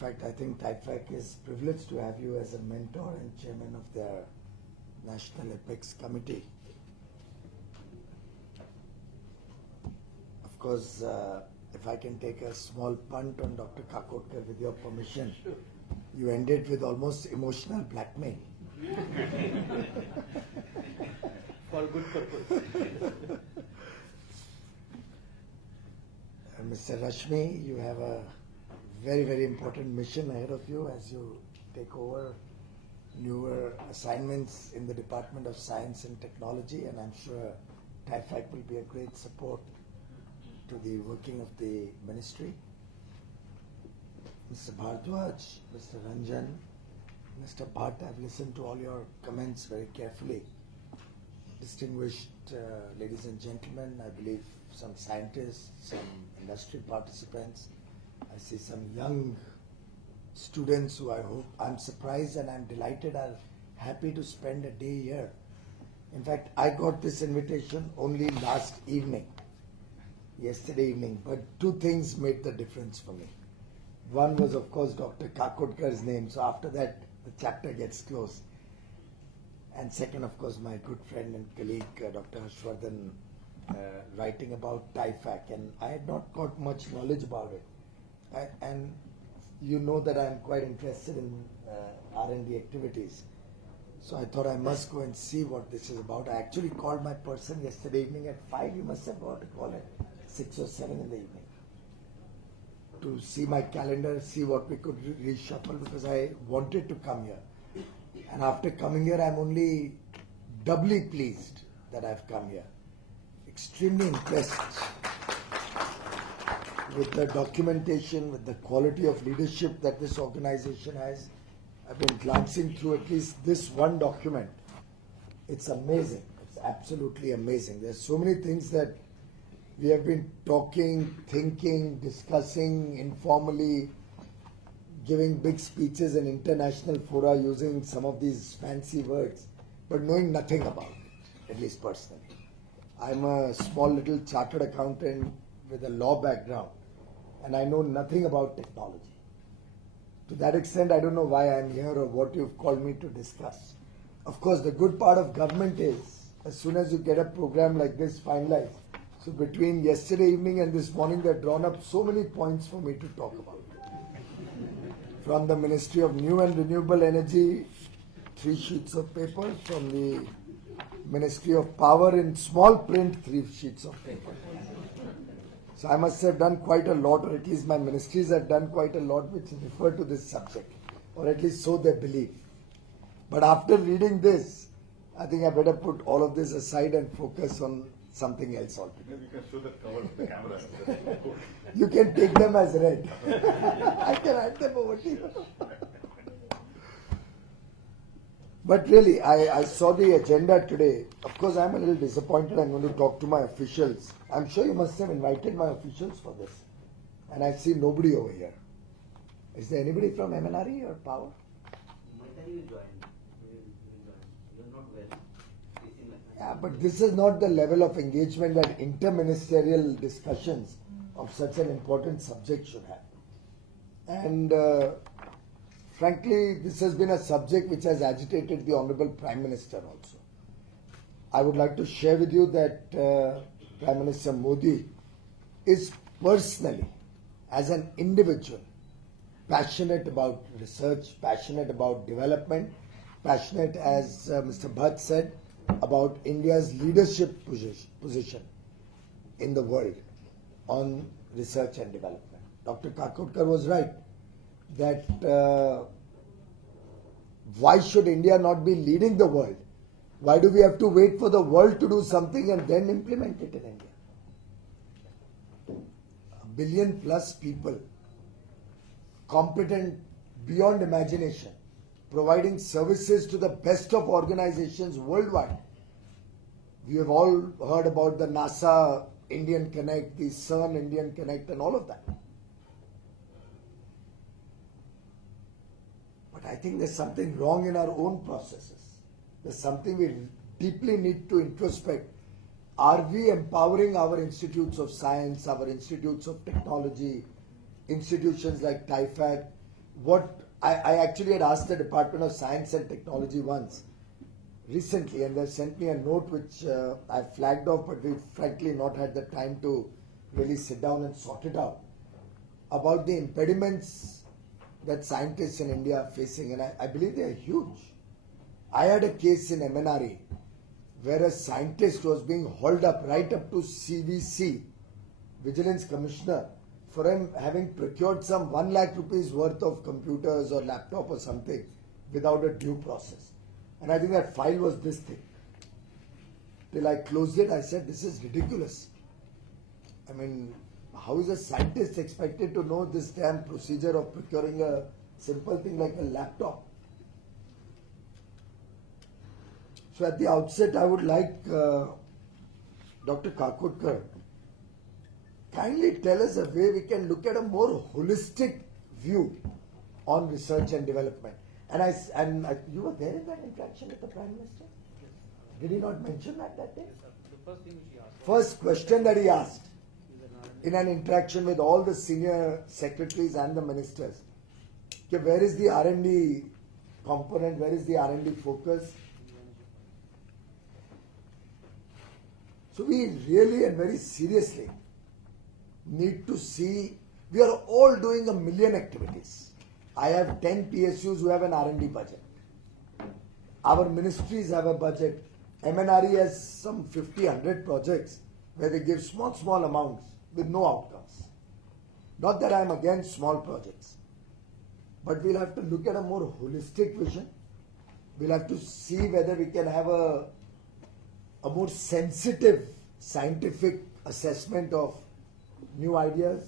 fact, I think TIFAC is privileged to have you as a mentor and chairman of their National Apex Committee. Of course, if I can take a small punt on Dr. Kakotkar with your permission, Sure. you ended with almost emotional blackmail. For good purpose. Mr. Rashmi, you have a very, very important mission ahead of you as you take over newer assignments in the Department of Science and Technology, and I'm sure TIFAC will be a great support to the working of the ministry. Mr. Bhardwaj, Mr. Ranjan, Mr. Bhatt, I've listened to all your comments very carefully. Distinguished ladies and gentlemen, I believe some scientists, some industry participants, I see some young students who I hope, I'm surprised and I'm delighted, are happy to spend a day here. In fact, I got this invitation only last evening, yesterday evening, but two things made the difference for me. One was, of course, Dr. Kakotkar's name, so after that, the chapter gets closed. And second, of course, my good friend and colleague, Dr. Harshvardhan, writing about TIFAC, and I had not got much knowledge about it. And you know that I'm quite interested in R&D activities. So I thought I must go and see what this is about. I actually called my person yesterday evening at 5. You must have got a call at 6 or 7 in the evening to see my calendar, see what we could reshuffle, because I wanted to come here. And after coming here, I'm only doubly pleased that I've come here. Extremely impressed with the documentation, with the quality of leadership that this organization has. I've been glancing through at least this one document. It's amazing. It's absolutely amazing. There's so many things that we have been talking, thinking, discussing informally, giving big speeches in international fora using some of these fancy words, but knowing nothing about it, at least personally. I'm a small little chartered accountant with a law background, and I know nothing about technology. To that extent, I don't know why I'm here or what you've called me to discuss. Of course, the good part of government is, as soon as you get a program like this finalized, so between yesterday evening and this morning, they've drawn up so many points for me to talk about. From the Ministry of New and Renewable Energy, 3 sheets of paper. From the Ministry of Power, in small print, 3 sheets of paper. So I must have done quite a lot, or at least my ministries have done quite a lot which refer to this subject, or at least so they believe. But after reading this, I think I better put all of this aside and focus on something else altogether. You can show that cover to the camera. You can take them as read. I can hand them over to you. But really, I saw the agenda today. Of course, I'm a little disappointed. I'm going to talk to my officials. I'm sure you must have invited my officials for this. And I see nobody over here. Is there anybody from MNRE or Power? Maitali will join. You're not well. Yeah, but this is not the level of engagement that interministerial discussions of such an important subject should have. And frankly, this has been a subject which has agitated the Honorable Prime Minister also. I would like to share with you that Prime Minister Modi is personally, as an individual, passionate about research, passionate about development, passionate, as Mr. Bhatt said, about India's leadership position in the world on research and development. Dr. Kakotkar was right that why should India not be leading the world? Why do we have to wait for the world to do something and then implement it in India? 1 billion plus people, competent beyond imagination, providing services to the best of organizations worldwide. We have all heard about the NASA Indian Connect, the CERN Indian Connect, and all of that. But I think there's something wrong in our own processes. There's something we deeply need to introspect. Are we empowering our institutes of science, our institutes of technology, institutions like TIFAC what I actually had asked the Department of Science and Technology once recently, and they sent me a note which I flagged off, but we've frankly not had the time to really sit down and sort it out, about the impediments that scientists in India are facing, and I believe they are huge. I had a case in MNRE where a scientist was being hauled up right up to CVC, Vigilance Commissioner, for him having procured some 1 lakh rupees worth of computers or laptop or something without a due process. And I think that file was this thick. Till I closed it, I said, this is ridiculous. I mean, how is a scientist expected to know this damn procedure of procuring a simple thing like a laptop? So at the outset, I would like Dr. Kakotkar kindly tell us a way we can look at a more holistic view on research and development. And you were there in that interaction with the Prime Minister? Did he not mention that day? The first thing which he asked. First question that he asked in an interaction with all the senior secretaries and the ministers, okay, where is the R&D component, where is the R&D focus? So we really and very seriously need to see, we are all doing a million activities. I have 10 PSUs who have an R&D budget. Our ministries have a budget. MNRE has some 50, 100 projects where they give small amounts with no outcomes. Not that I am against small projects, but we'll have to look at a more holistic vision. We'll have to see whether we can have a more sensitive scientific assessment of new ideas,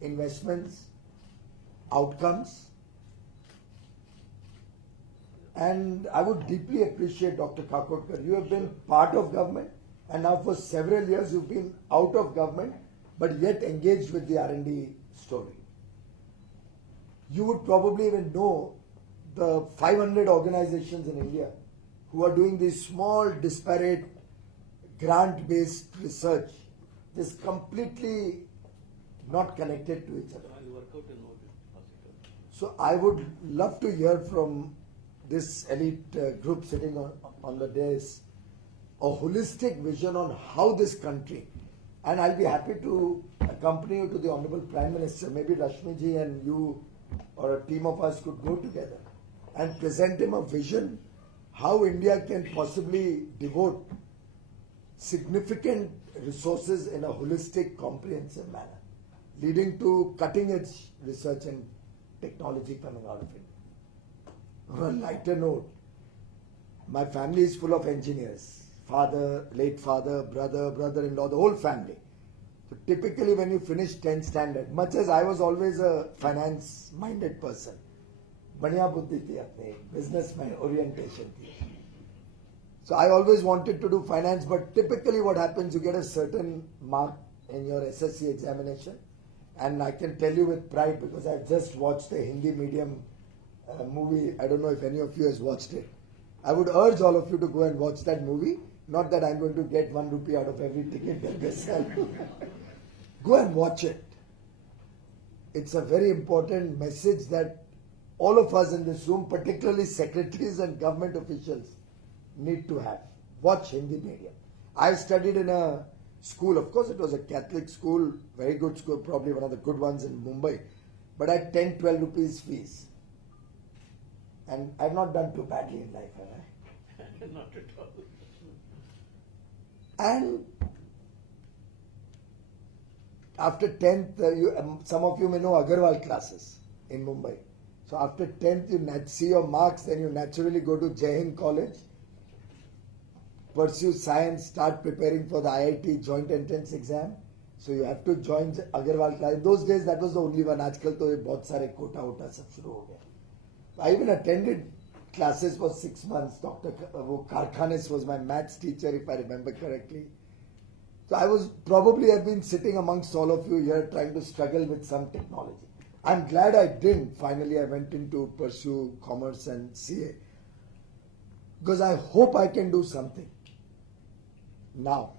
investments, outcomes. And I would deeply appreciate, Dr. Kakotkar, you have been part of government, and now for several years you've been out of government, but yet engaged with the R&D story. You would probably even know the 500 organizations in India who are doing these small, disparate, grant-based research, just completely not connected to each other. I'll work out a note and pass it out. So I would love to hear from this elite group sitting on the dais a holistic vision on how this country, and I'll be happy to accompany you to the Honorable Prime Minister. Maybe Rashmi ji and you or a team of us could go together and present him a vision how India can possibly devote significant resources in a holistic, comprehensive manner, leading to cutting-edge research and technology coming out of it. On a lighter note, my family is full of engineers. Father, late father, brother, brother-in-law, the whole family. So typically when you finish 10th standard, much as I was always a finance-minded person, बढ़िया बुद्धि थी अपने, business में orientation थी. So I always wanted to do finance, but typically what happens, you get a certain mark in your SSC examination, and I can tell you with pride because I've just watched a Hindi medium movie. I don't know if any of you has watched it. I would urge all of you to go and watch that movie. Not that I'm going to get 1 rupee out of every ticket that they sell. Go and watch it. It's a very important message that all of us in this room, particularly secretaries and government officials, need to have. Watch Hindi medium. I studied in a school, of course it was a Catholic school, very good school, probably one of the good ones in Mumbai, but I had 10, 12 rupees fees. And I've not done too badly in life, have I? Not at all. And after 10th, some of you may know Agarwal classes in Mumbai. So after 10th, you see your marks, then you naturally go to Jai Hind College, pursue science, start preparing for the IIT joint entrance exam. So you have to join Agarwal class. In those days, that was the only one. Aajkal to ye bahut sare kota sab shuru ho gaya. I even attended classes for 6 months. Dr. Karkhanis was my maths teacher, if I remember correctly. So I was probably have been sitting amongst all of you here trying to struggle with some technology. I'm glad I didn't. Finally, I went in to pursue commerce and CA. Because I hope I can do something. Now,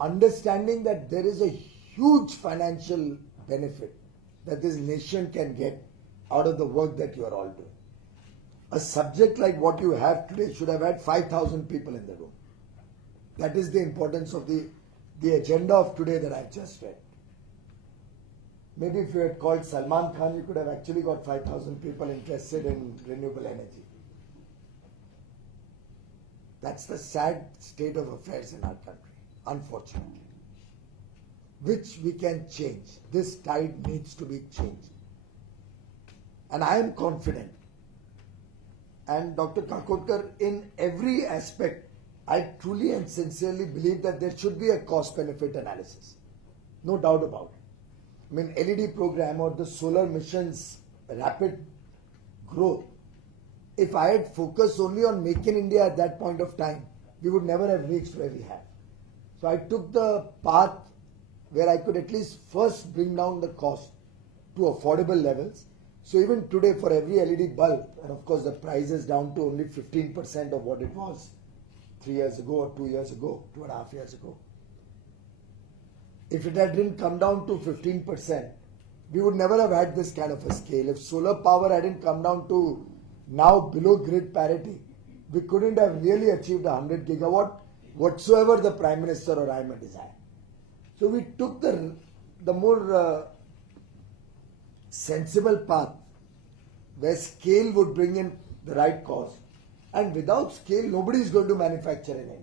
understanding that there is a huge financial benefit that this nation can get out of the work that you are all doing. A subject like what you have today should have had 5,000 people in the room. That is the importance of the agenda of today that I've just read. Maybe if you had called Salman Khan, you could have actually got 5,000 people interested in renewable energy. That's the sad state of affairs in our country, unfortunately, which we can change. This tide needs to be changed. And I am confident. And Dr. Kakotkar, in every aspect, I truly and sincerely believe that there should be a cost-benefit analysis. No doubt about it. I mean, LED program or the solar mission's rapid growth, if I had focused only on Make in India at that point of time, we would never have reached where we have. So I took the path where I could at least first bring down the cost to affordable levels. So even today for every LED bulb, and of course the price is down to only 15% of what it was 3 years ago or 2 years ago, 2.5 years ago. If it didn't come down to 15%, we would never have had this kind of a scale. If solar power hadn't come down to now below grid parity, we couldn't have really achieved 100 gigawatt whatsoever the Prime Minister or I may desire. So we took the more sensible path where scale would bring in the right cost, and without scale nobody is going to manufacture in India.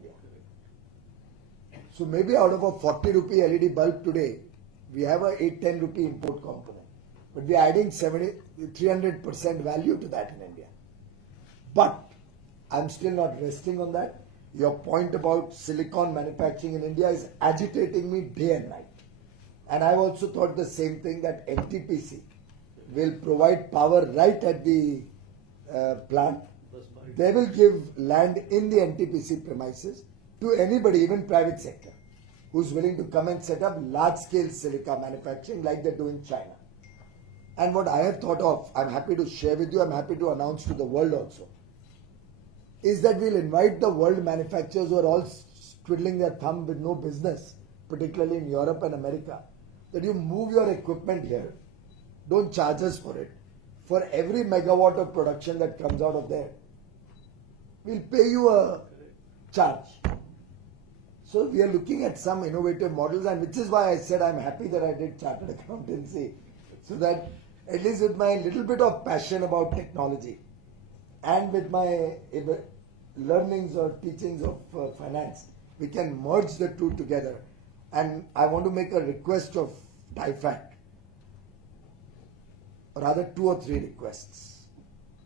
So maybe out of a 40 rupee LED bulb today, we have a 8-10 rupee import component, but we are adding 300% value to that in India. But I'm still not resting on that. Your point about silicon manufacturing in India is agitating me day and night. And I've also thought the same thing, that NTPC will provide power right at the plant. They will give land in the NTPC premises to anybody, even private sector, who's willing to come and set up large-scale silica manufacturing like they do in China. And what I have thought of, I'm happy to share with you, I'm happy to announce to the world also, is that we'll invite the world manufacturers who are all twiddling their thumb with no business, particularly in Europe and America, that you move your equipment here, don't charge us for it. For every megawatt of production that comes out of there, we'll pay you a charge. So we are looking at some innovative models, and which is why I said I'm happy that I did chartered accountancy, so that at least with my little bit of passion about technology and with my learnings or teachings of finance, we can merge the two together. And I want to make a request of TIFAC, or rather 2 or 3 requests.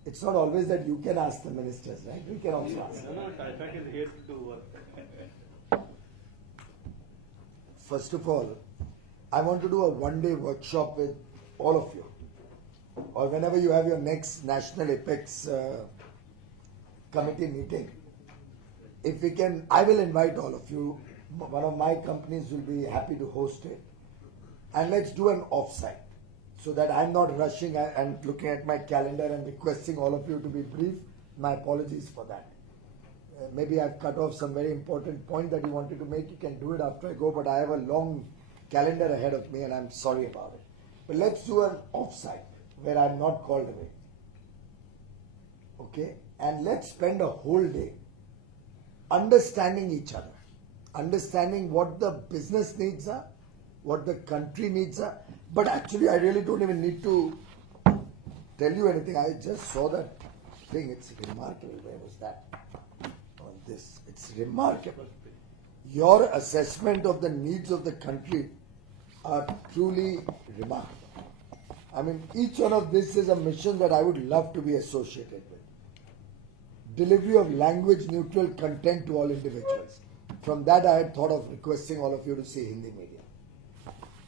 It's not always that you can ask the ministers, right? We can also ask them. No, TIFAC is here to do work. First of all, I want to do a one-day workshop with all of you, or whenever you have your next National Apex committee meeting. If we can, I will invite all of you. One of my companies will be happy to host it. And let's do an off-site, so that I'm not rushing and looking at my calendar and requesting all of you to be brief. My apologies for that. Maybe I've cut off some very important point that you wanted to make. You can do it after I go, but I have a long calendar ahead of me and I'm sorry about it. But let's do an off-site where I'm not called away. Okay? And let's spend a whole day understanding each other, understanding what the business needs are, what the country needs are. But actually, I really don't even need to tell you anything. I just saw that thing. It's remarkable. Where was that? On this. It's remarkable. Your assessment of the needs of the country are truly remarkable. I mean, each one of this is a mission that I would love to be associated with. Delivery of language neutral content to all individuals. From that, I had thought of requesting all of you to see Hindi media.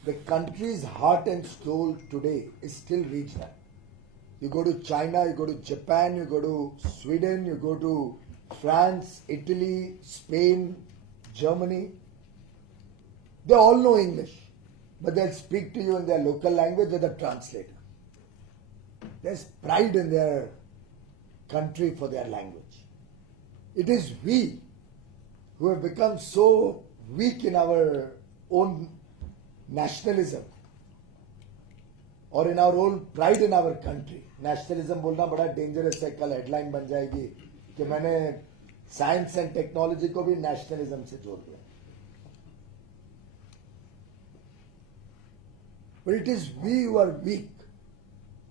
The country's heart and soul today is still regional. You go to China, you go to Japan, you go to Sweden, you go to France, Italy, Spain, Germany. They all know English, but they'll speak to you in their local language with a translator. There's pride in their country for their language. It is we who have become so weak in our own nationalism और in our own pride in our country. Nationalism बोलना बड़ा dangerous है, कल headline बन जाएगी कि मैंने science and technology को भी नेशनलिज्म से जोड़ दिया. But it is we who are weak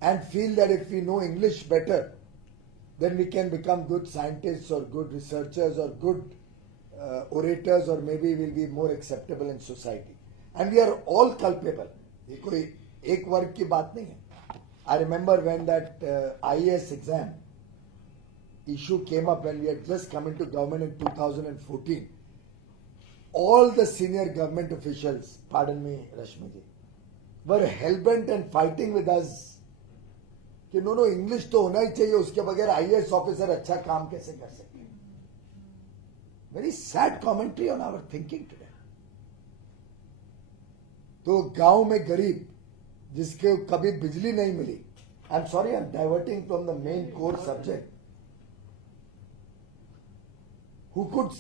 and feel that if we know English better, then we can become good scientists or good researchers or good orators, or maybe we'll be more acceptable in society. And we are all culpable. ये कोई एक वर्ग की बात नहीं है. I remember when that IAS exam issue came up when we had just come into government in 2014. All the senior government officials, pardon me, Rashmi ji, were hell-bent and fighting with us कि no English तो होना ही चाहिए, उसके बगैर IAS officer अच्छा काम कैसे कर सकते हैं. Very sad commentary on our thinking today. तो गांव में गरीब जिसके कभी बिजली नहीं मिली, I am sorry, I am diverting from the main core subject, who could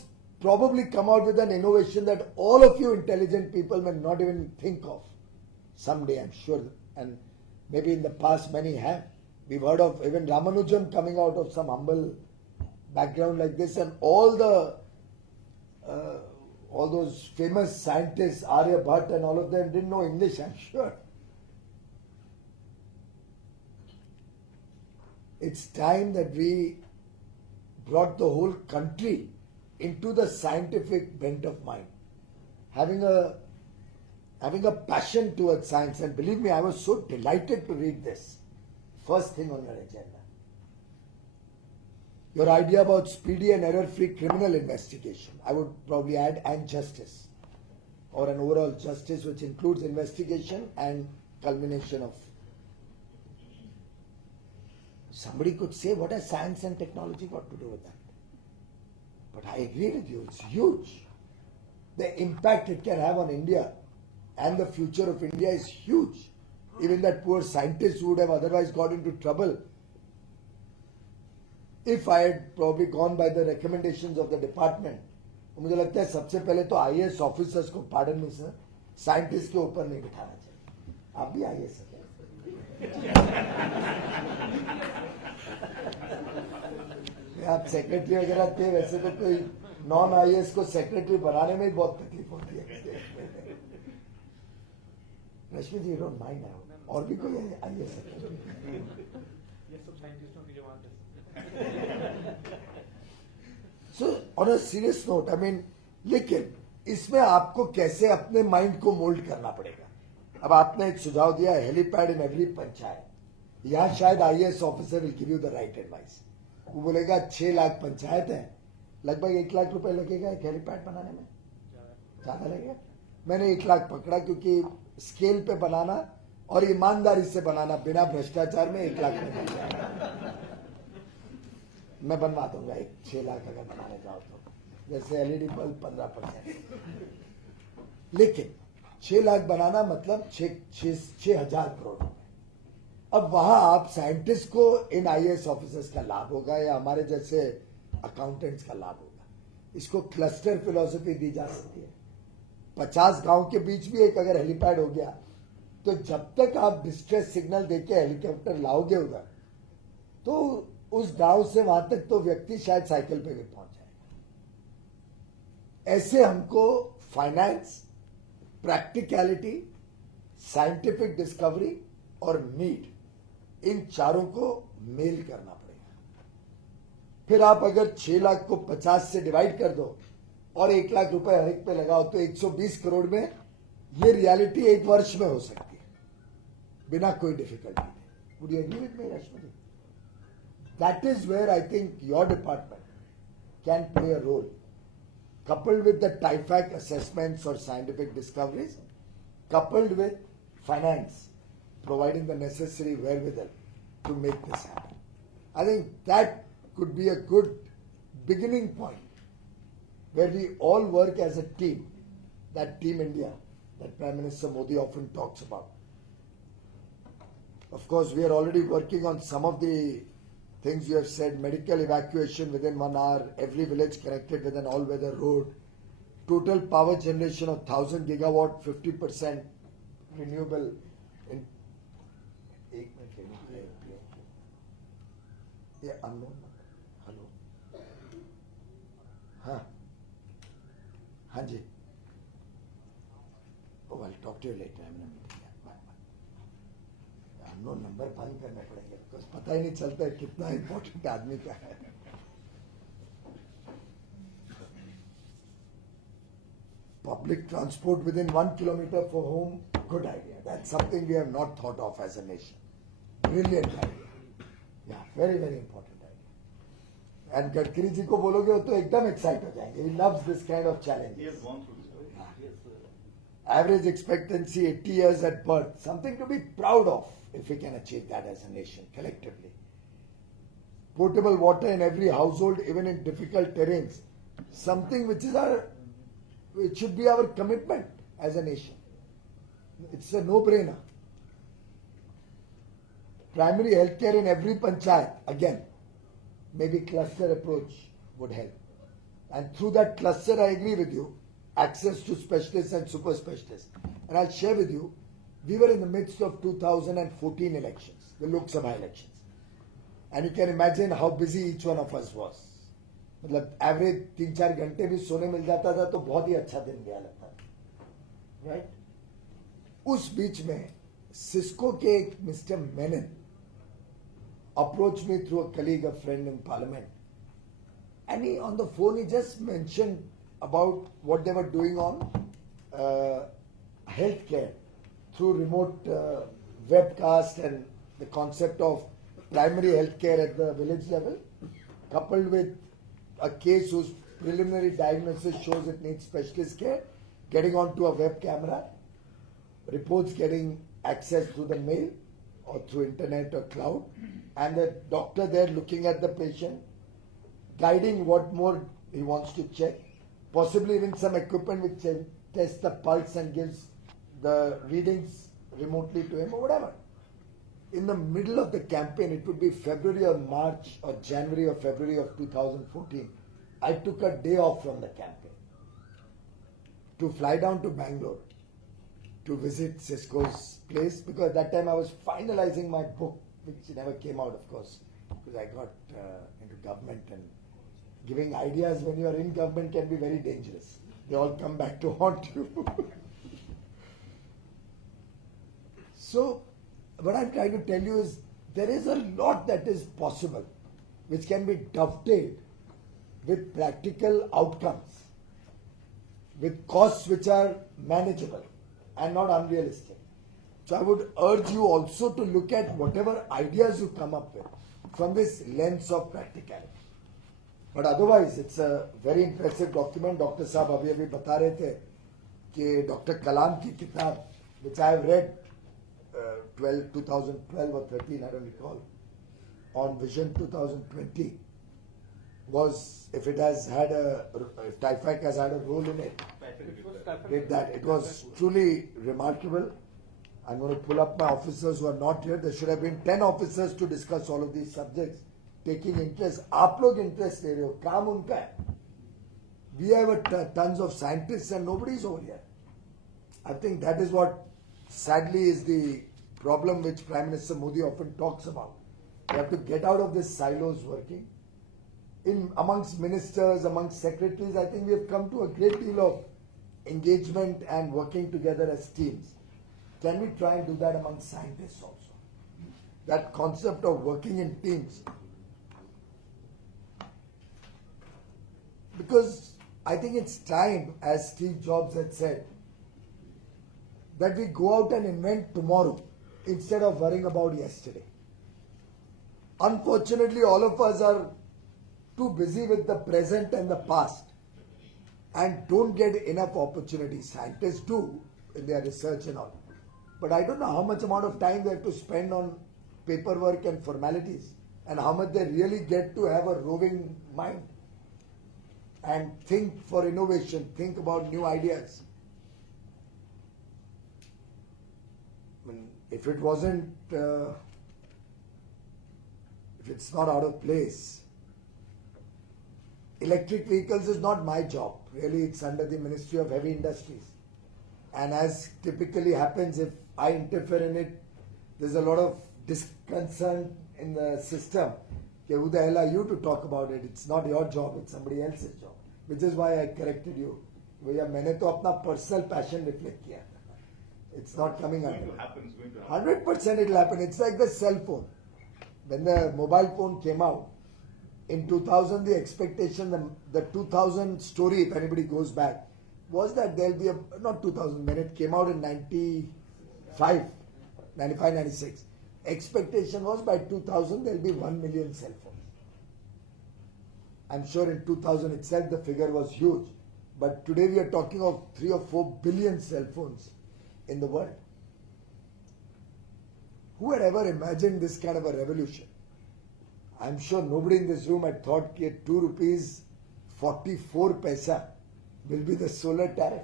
probably come out with an innovation that all of you intelligent people may not even think of. Someday, I'm sure, and maybe in the past many have. We've heard of even Ramanujan coming out of some humble background like this, and all those famous scientists, Aryabhatta and all of them, didn't know English, I'm sure. It's time that we brought the whole country into the scientific bent of mind, having a passion towards science. And believe me, I was so delighted to read this. First thing on your agenda. Your idea about speedy and error-free criminal investigation. I would probably add, and justice, or an overall justice which includes investigation and culmination of. Somebody could say, what has science and technology got to do with that? But I agree with you, it's huge. The impact it can have on India and the future of India is huge. Even that poor scientist who would have otherwise got into trouble, if I had probably gone by the recommendations of the department, मुझे लगता है सबसे पहले तो IAS officers को, pardon me sir, scientist के ऊपर नहीं बिठाना चाहिए. आप भी आईएएस हैं. आप सेक्रेटरी वगैरह थे, वैसे तो कोई नॉन आईएएस को सेक्रेटरी बनाने में ही बहुत तकलीफ होती है. रश्मि जी, डोंट माइंड. और भी कोई आईएएस है? ये सब साइंटिस्टों की जमात है. So on a serious note, I mean, लेकिन इसमें आपको कैसे अपने माइंड को मोल्ड करना पड़ेगा. अब आपने एक सुझाव दिया, हेलीपैड इन एवरी पंचायत. यहां शायद IAS officer will give you the right advice. वो बोलेगा 6 लाख पंचायत है, लगभग 1 लाख रुपए लगेगा एक हेलीपैड बनाने में. ज्यादा लगेगा. मैंने 1 लाख पकड़ा, क्योंकि स्केल पे बनाना और ईमानदारी से बनाना बिना भ्रष्टाचार में 1 लाख में बन जाएगा. मैं बनवा दूंगा 6 लाख अगर बनाने जाओ तो, जैसे एलईडी बल्ब 15%. लेकिन 6 लाख बनाना मतलब 6,000 करोड़ रुपए. अब वहां आप साइंटिस्ट को इन आईएएस ऑफिसर्स का लाभ होगा या हमारे जैसे अकाउंटेंट्स का लाभ होगा. इसको क्लस्टर फिलॉसफी दी जा सकती है. 50 गांव के बीच भी एक अगर हेलीपैड हो गया, तो जब तक आप डिस्ट्रेस सिग्नल देके हेलीकॉप्टर लाओगे उधर, तो उस गांव से वहां तक तो व्यक्ति शायद साइकिल पे भी पहुंच जाएगा. ऐसे हमको फाइनेंस, प्रैक्टिकलिटी, साइंटिफिक डिस्कवरी और मीट, इन चारों को मेल करना पड़ेगा. फिर आप अगर 6 लाख को 50 से डिवाइड कर दो और 1 लाख रुपए हर एक पे लगाओ, तो 120 करोड़ में ये रियलिटी 1 वर्ष में हो सकती है बिना कोई difficulty. Would you agree with me, Rashmi? That is where I think your department can play a role, coupled with the TIFAC assessments or scientific discoveries, coupled with finance, providing the necessary wherewithal to make this happen. I think that could be a good beginning point where we all work as a team, that Team India that Prime Minister Modi often talks about. Of course, we are already working on some of the things you have said: medical evacuation within 1 hour, every village connected with an all-weather road, total power generation of 1,000 gigawatt, 50% renewable. Yeah, unknown number. Hello. हाँ हाँ जी. Oh, I'll talk to you later. I'm in a meeting. Yeah, bye, bye. Unknown number बंद करने पड़ेंगे because पता ही नहीं चलता है कितना important आदमी का है. Public transport within 1 kilometer for home, good idea. That's something we have not thought of as a nation. Brilliant idea. Yeah, very, very important idea. And Gadkari ji ko bologe to ekdam excite ho jayenge. He loves this kind of challenge. He has gone through this. Yes, sir. Average expectancy 80 years at birth. Something to be proud of if we can achieve that as a nation collectively. Potable water in every household, even in difficult terrains. Something which is it should be our commitment as a nation. It's a no-brainer. Primary healthcare in every panchayat, again, maybe cluster approach would help. And through that cluster, I agree with you, access to specialists and super specialists. And I'll share with you, we were in the midst of 2014 elections, the Lok Sabha elections. And you can imagine how busy each one of us was. मतलब average 3-4 घंटे भी सोने मिल जाता था तो बहुत ही अच्छा दिन गया लगता था, राइट? उस बीच में सिस्को के एक mister Menon approach me through a colleague, a friend in parliament, and he on the phone he just mention about what they were doing on health care through remote webcast and the concept of primary health care at the village level, coupled with a case whose preliminary diagnosis shows it needs specialist care, getting onto a web camera, reports getting access through the mail or through internet or cloud, and the doctor there looking at the patient, guiding what more he wants to check, possibly even some equipment which tests the pulse and gives the readings remotely to him or whatever. In the middle of the campaign, it would be February or March or January or February of 2014, I took a day off from the campaign to fly down to Bangalore to visit Cisco's place, because at that time I was finalizing my book, which never came out, of course, because I got into government, and giving ideas when you are in government can be very dangerous. They all come back to haunt you. So, what I'm trying to tell you is there is a lot that is possible which can be dovetailed with practical outcomes, with costs which are manageable and not unrealistic. So I would urge you also to look at whatever ideas you come up with from this lens of practicality. But otherwise, it's a very impressive document. Dr. Saab abhi bata rahe the कि Dr. Kalam की किताब, which I have read 2012 or 13, I don't recall, on Vision 2020, was, if TIFAC has had a role in it, did that. It was truly remarkable. I'm going to pull up my officers who are not here. There should have been 10 officers to discuss all of these subjects, taking interest. आप लोग interest ले रहे हो, काम उनका है. We have tons of scientists and nobody's over here. I think that is what sadly is the problem which Prime Minister Modi often talks about. We have to get out of this silos working. Amongst ministers, amongst secretaries, I think we have come to a great deal of engagement and working together as teams. Can we try and do that among scientists also? That concept of working in teams. Because I think it's time, as Steve Jobs had said, that we go out and invent tomorrow instead of worrying about yesterday. Unfortunately, all of us are too busy with the present and the past and don't get enough opportunities. Scientists do in their research and all. But I don't know how much amount of time they have to spend on paperwork and formalities, and how much they really get to have a roving mind and think for innovation, think about new ideas. I mean, if it wasn't, if it's not out of place, electric vehicles is not my job. Really, it's under the Ministry of Heavy Industries. And as typically happens, if I interfere in it, there's a lot of disconcern in the system Okay, who the hell are you to talk about it? It's not your job, it's somebody else's job. Which is why I corrected you. भैया मैंने तो अपना personal passion reflect किया. It's not coming It's under going it. to happen. It's going to happen. 100% it will happen. It's like the cell phone. When the mobile phone came out, in 2000 the expectation, the 2000 story, if anybody goes back, was that there will be not 2000, when it came out in 95, 96, expectation was by 2000 there will be 1 million cell phones. I'm sure in 2000 itself the figure was huge. But today we are talking of 3 or 4 billion cell phones in the world. Who had ever imagined this kind of a revolution? I'm sure nobody in this room had thought that 2 rupees 44 paisa will be the solar tariff.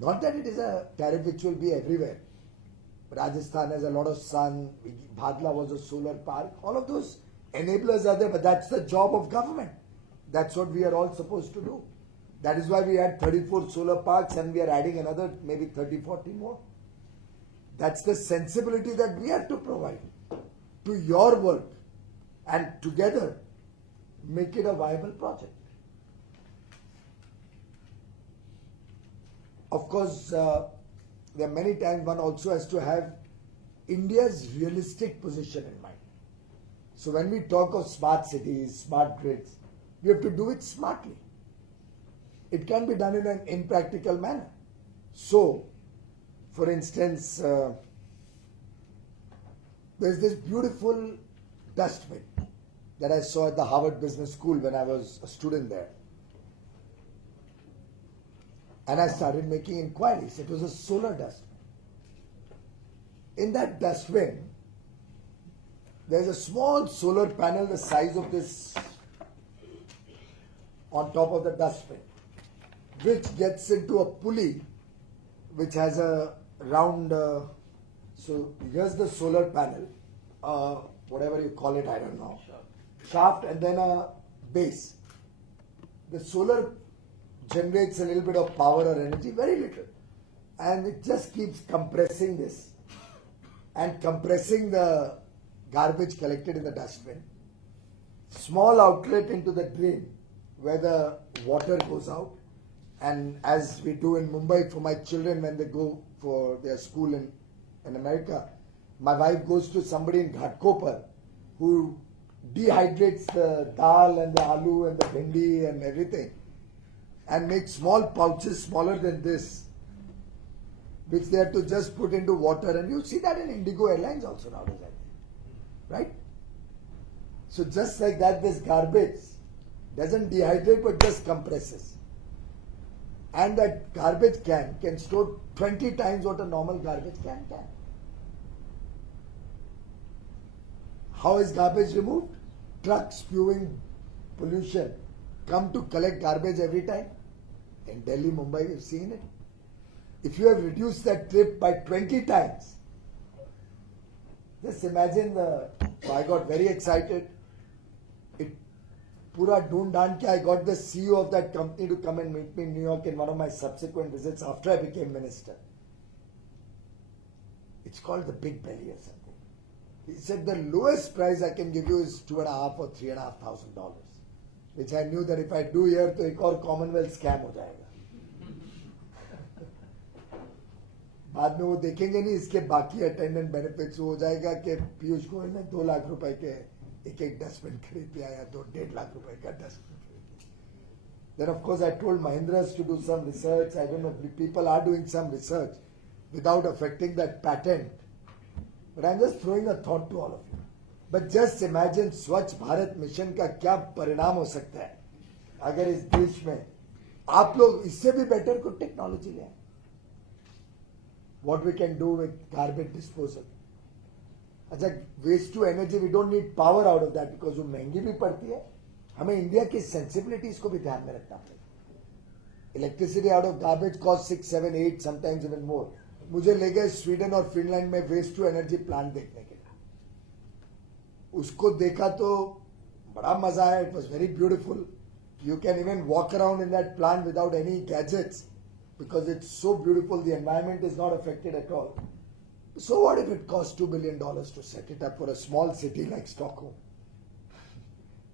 Not that it is a tariff which will be everywhere. Rajasthan has a lot of sun, Bhadla was a solar park, all of those enablers are there, but that's the job of government. That's what we are all supposed to do. That is why we had 34 solar parks and we are adding another maybe 30, 40 more. That's the sensibility that we have to provide to your work and together make it a viable project. Of course, there are many times one also has to have India's realistic position in mind. So when we talk of smart cities, smart grids, we have to do it smartly. It can be done in an impractical manner. So, for instance, there's this beautiful dustbin that I saw at the Harvard Business School when I was a student there. And I started making inquiries. It was a solar dustbin. In that dustbin, there's a small solar panel the size of this on top of the dustbin, which gets into a pulley which has a round, so here's the solar panel, whatever you call it, I don't know, shaft and then a base. The solar generates a little bit of power or energy, very little, and it just keeps compressing this and compressing the garbage collected in the dustbin. Small outlet into the drain where the water goes out, and as we do in Mumbai for my children when they go for their school in America, my wife goes to somebody in Ghatkopar who dehydrates the dal and the aloo and the bhindi and everything and makes small pouches smaller than this, which they have to just put into water, and you see that in Indigo Airlines also nowadays, right? So just like that, this garbage doesn't dehydrate but just compresses. And that garbage can store 20 times what a normal garbage can. How is garbage removed? Trucks spewing pollution come to collect garbage every time. In Delhi, Mumbai, we've seen it. If you have reduced that trip by 20 times, just imagine I got very excited. Pura dhoond dhaan ke I got the CEO of that company to come and meet me in New York in one of my subsequent visits after I became minister. It's called the Big Belly or something. He said the lowest price I can give you is $2,500 or $3,500, which I knew that if I do here, तो एक और Commonwealth scam हो जाएगा. बाद में वो देखेंगे नहीं, इसके बाकी अटेंडेंट बेनिफिट्स हो जाएगा कि पीयूष गोयल ने 2 लाख रुपए के एक डस्टबिन खरीद लिया या 1.5 लाख रुपए का डस्टबिन खरीद लिया. Then of course I told Mahindras to do some research. I don't know if people are doing some research without affecting that patent. But I'm just throwing a thought to all of you. But just imagine स्वच्छ Bharat mission का क्या परिणाम हो सकता है अगर इस देश में आप लोग इससे भी बेटर कोई टेक्नोलॉजी ले. What we can do with garbage disposal. अच्छा, waste to energy, we don't need power out of that because वो महंगी भी पड़ती है. हमें इंडिया की सेंसिबिलिटीज को भी ध्यान में रखना पड़ेगा. Electricity out of garbage cost 6, 7, 8 sometimes even more. मुझे ले गए स्वीडन और फिनलैंड में वेस्ट टू एनर्जी प्लांट देखने के लिए. उसको देखा तो बड़ा मजा आया. It was very beautiful. You can even walk around in that plant without any gadgets because it's so beautiful, the environment is not affected at all. So what if it costs $2 billion to set it up for a small city like Stockholm?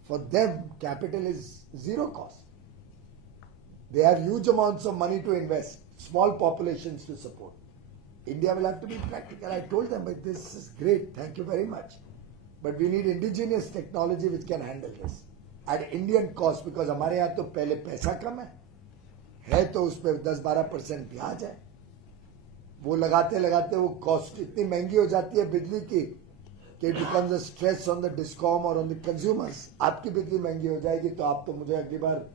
For them, capital is zero cost. They have huge amounts of money to invest, small populations to support. India will have to be practical. I told them, but this is great, thank you very much. But we need indigenous technology which can handle this. At Indian cost, because हमारे यहाँ तो पहले पैसा कम है तो उस पर 10-12% ब्याज है. वो लगाते लगाते वो कॉस्ट इतनी महंगी हो जाती है बिजली की कि it becomes a stress on the discom or on the consumers. आपकी बिजली महंगी हो जाएगी तो आप तो मुझे अगली बार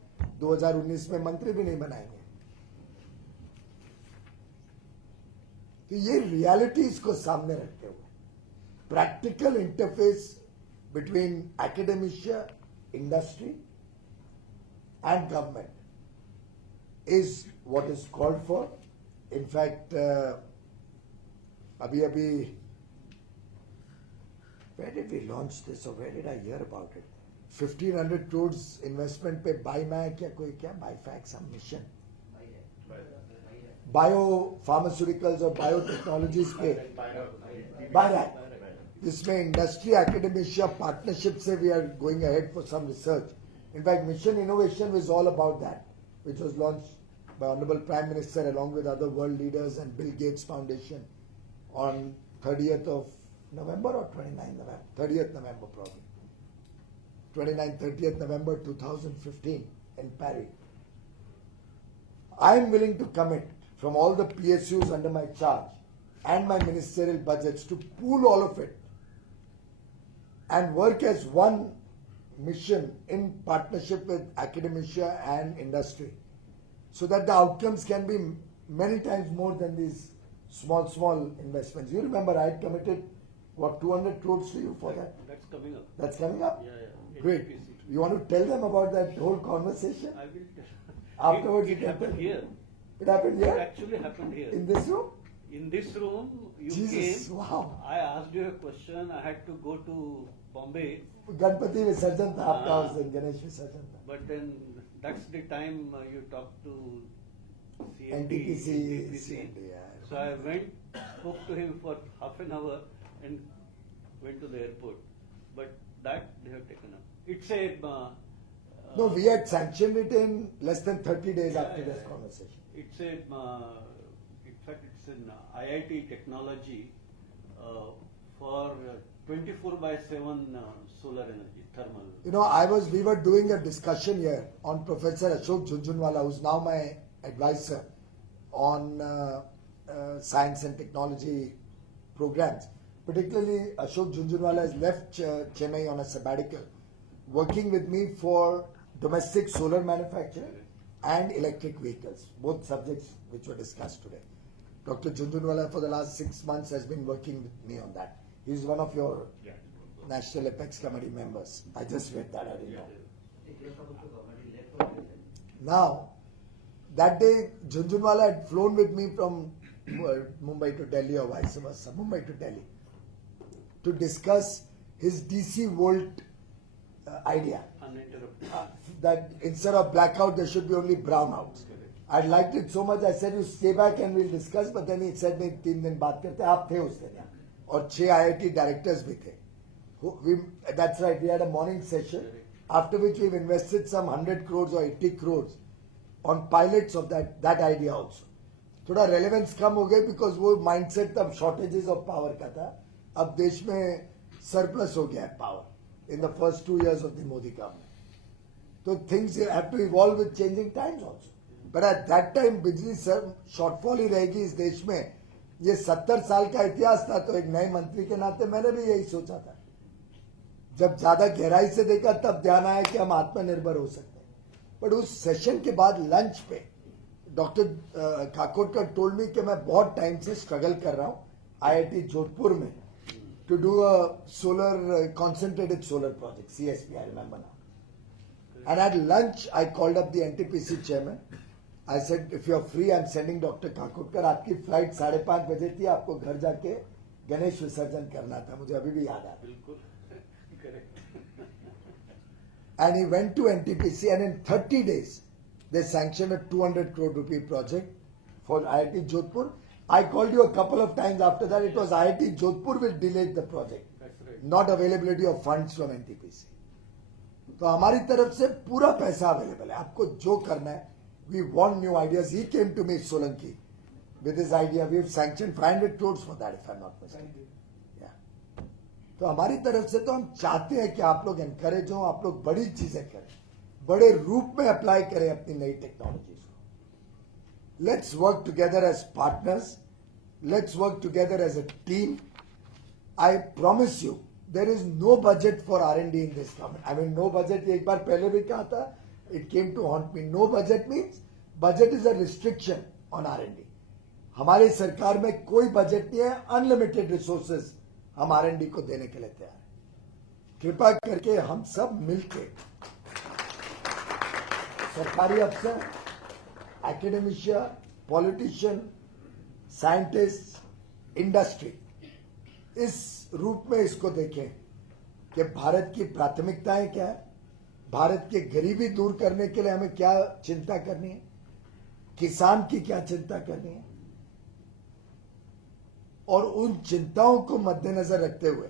2019 में मंत्री भी नहीं बनाएंगे. तो ये रियलिटीज को सामने रखते हुए practical interface between academia, industry and government is what is called for. In fact, abhi where did we launch this or where did I hear about it? 1500 crores investment pe BIMAC या कोई क्या BIFAC some mission. Biopharmaceuticals और biotechnologies पे BIRAC. जिसमें industry academia partnership से we are going ahead for some research. In fact, Mission Innovation was all about that, which was launched by Honorable Prime Minister along with other world leaders and Bill Gates Foundation on 30th of November or 29th November? 30th November probably. 29th, 30th November 2015 in Paris. I am willing to commit from all the PSUs under my charge and my ministerial budgets to pool all of it and work as one mission in partnership with academia and industry so that the outcomes can be many times more than these small investments. You remember I had committed what 200 crores to you for that? That's coming up. That's coming up? Yeah. Great. NTPC. You want to tell them about that whole conversation? I will tell. Afterwards it you can happened tell. here. It happened It here? actually happened here. In this room? In this room, you Jesus, came. wow. I asked you a question. I had to go to Bombay, Ganpati विसर्जन था आपका हाँ. उस दिन गणेश विसर्जन था. but then that's the time you talked to NTPC, NTPC. yeah. So I went, spoke to him for half an hour, and went to the airport. But that they have taken up. It's a. No, we had sanctioned it in less than 30 days after Yeah, this yeah. conversation. It's a. In fact, it's an IIT technology for 24/7 solar energy, thermal. You know, we were doing a discussion here on Professor Ashok Jhunjhunwala, who's now my advisor on science and technology programs. Particularly, Ashok Jhunjhunwala has left Chennai on a sabbatical, working with me for domestic solar manufacturing and electric vehicles, both subjects which were discussed today. Dr. Jhunjhunwala for the last 6 months has been working with me on that. He's one of your National Apex Committee members. I just read that, I didn't know. Now, that day, Jhunjhunwala had flown with me from Mumbai to Delhi or vice versa, Mumbai to Delhi, to discuss his DC volt idea. Uninterrupted. That instead of blackout, there should be only brownouts. I liked it so much, I said, you stay back and we'll discuss, but then he said, नहीं 3 दिन बात करते, आप थे उस दिन और 6 IIT directors भी थे. That's right, we had a morning session, after which we've invested some 100 crores or 80 crores on pilots of that idea also. थोड़ा relevance कम हो गई because वो mindset तब shortages of power का था. अब देश में surplus हो गया है power in the first 2 years of the Modi government. So things have to evolve with changing times also. But at that time बिजली shortfall ही रहेगी इस देश में. ये 70 साल का इतिहास था तो एक नए मंत्री के नाते मैंने भी यही सोचा था. जब ज्यादा गहराई से देखा तब ध्यान आया कि हम आत्मनिर्भर हो सकते हैं. बट उस सेशन के बाद लंच पे डॉक्टर काकोडकर टोल्ड मी कि मैं बहुत टाइम से स्ट्रगल कर रहा हूं आईआईटी जोधपुर में to do a concentrated solar project, CSP, I remember now. And at lunch, I called up the NTPC chairman. I said, if you're free, I'm sending Dr. Kakotkar. आपकी flight 5:30 बजे थी, आपको घर जाके गणेश विसर्जन करना था. मुझे अभी भी याद आता. बिल्कुल. Correct. And he went to NTPC, and in 30 days, they sanctioned a 200 crore rupee project for IIT Jodhpur. I called you a couple of times after that. It was IIT Jodhpur which delayed the project, That's right. not availability of funds from NTPC. तो हमारी तरफ से पूरा पैसा available है, आपको जो करना है. We want new ideas. He came to me, Solanki, with his idea. We have sanctioned 500 crores for that, if I'm not mistaken. Yeah. तो हमारी तरफ से तो हम चाहते हैं कि आप लोग एनकरेज हो, आप लोग बड़ी चीजें करें, बड़े रूप में अप्लाई करें अपनी नई टेक्नोलॉजीज को. Let's work together as partners, let's work together as a team. I promise you there is no budget for R&D in this government. I mean no budget, एक बार पहले भी कहा था, it came to haunt me. No budget means budget is a restriction on R&D. हमारी सरकार में कोई बजट नहीं है, अनलिमिटेड रिसोर्सेज हम R&D को देने के लिए तैयार हैं. कृपा करके हम सब मिलके, सरकारी अफसर, एकेडमिशिया, पॉलिटिशियन, साइंटिस्ट, इंडस्ट्री, इस रूप में इसको देखें कि भारत की प्राथमिकताएं क्या है, भारत की गरीबी दूर करने के लिए हमें क्या चिंता करनी है, किसान की क्या चिंता करनी है, और उन चिंताओं को मद्देनजर रखते हुए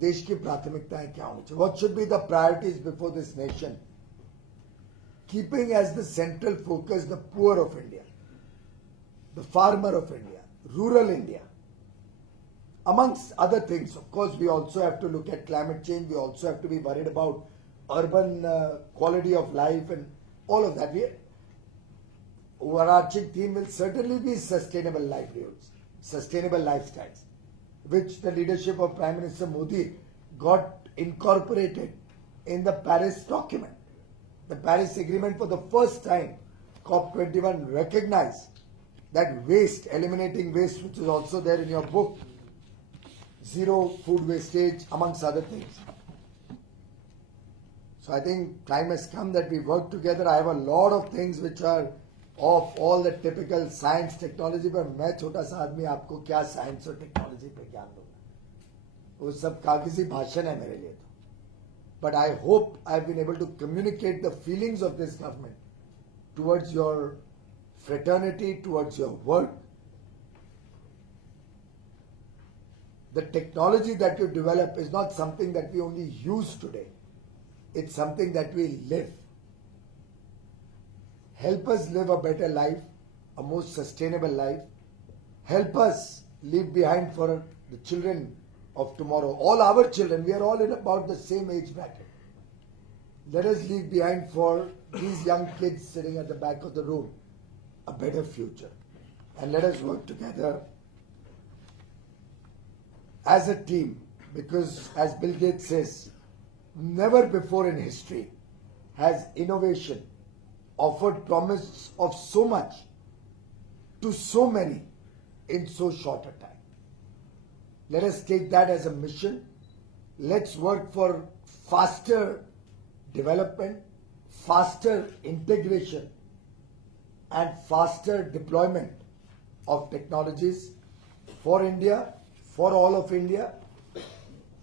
देश की प्राथमिकताएं क्या होनी चाहिए. What should be the priorities before this nation, keeping as the central focus the poor of India, the farmer of India, rural India, amongst other things. Of course, we also have to look at climate change. We also have to be worried about urban quality of life and all of that. Overarching theme will certainly be sustainable livelihoods, sustainable lifestyles, which the leadership of Prime Minister Modi got incorporated in the Paris document. The Paris Agreement, for the first time, COP21 recognized that waste, eliminating waste, which is also there in your book, zero food wastage, amongst other things. So I think time has come that we work together. I have a lot of things which are of all the typical science, technology, पर मैं छोटा सा आदमी आपको क्या science और technology पे ज्ञान दूंगा, वो सब कागजी भाषण है मेरे लिए तो. But I hope I've been able to communicate the feelings of this government towards your fraternity, towards your work. The technology that you develop is not something that we only use today. It's something that we live. Help us live a better life, a more sustainable life. Help us leave behind for the children of tomorrow, all our children. We are all in about the same age bracket. Let us leave behind for these young kids sitting at the back of the room a better future. And let us work together as a team, because as Bill Gates says, never before in history has innovation offered promise of so much to so many in so short a time. Let us take that as a mission. Let's work for faster development, faster integration, and faster deployment of technologies for India, for all of India,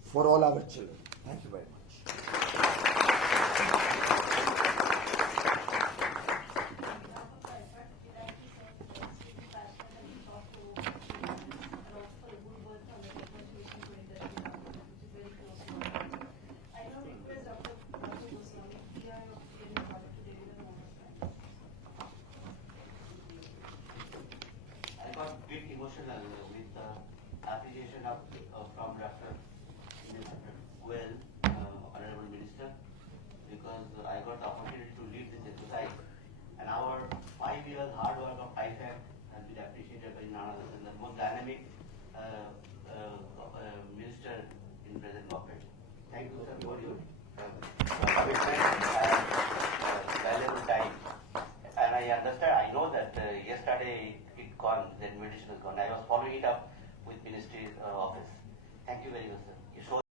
for all our children. Thank you very much. I got a bit emotional with the appreciation from Dr. Well, Honorable Minister, because I got the opportunity to lead this exercise, and our 5 years hard work of TIFAC has been appreciated by none other than the most dynamic minister in present government. Thank you, sir, for your commitment and valuable time. And I understand, I know that yesterday it gone, the invitation was gone. I was following it up with Ministry office. Thank you very much, sir.